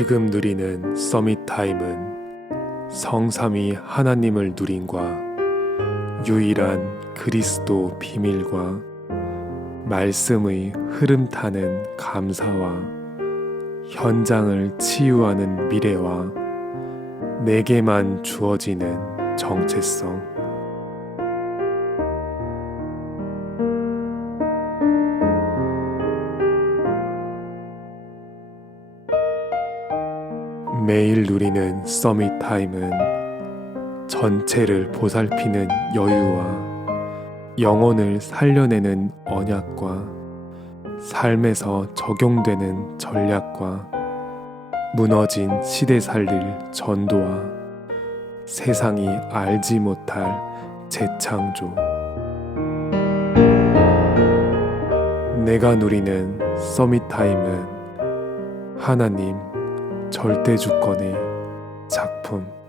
지금 누리는 서밋 타임은 성삼위 하나님을 누림과 유일한 그리스도 비밀과 말씀의 흐름 타는 감사와 현장을 치유하는 미래와 내게만 주어지는 정체성. 매일 누리는 서밋 타임은 전체를 보살피는 여유와 영혼을 살려내는 언약과 삶에서 적용되는 전략과 무너진 시대 살릴 전도와 세상이 알지 못할 재창조. 내가 누리는 서밋 타임은 하나님 절대 주권의 작품.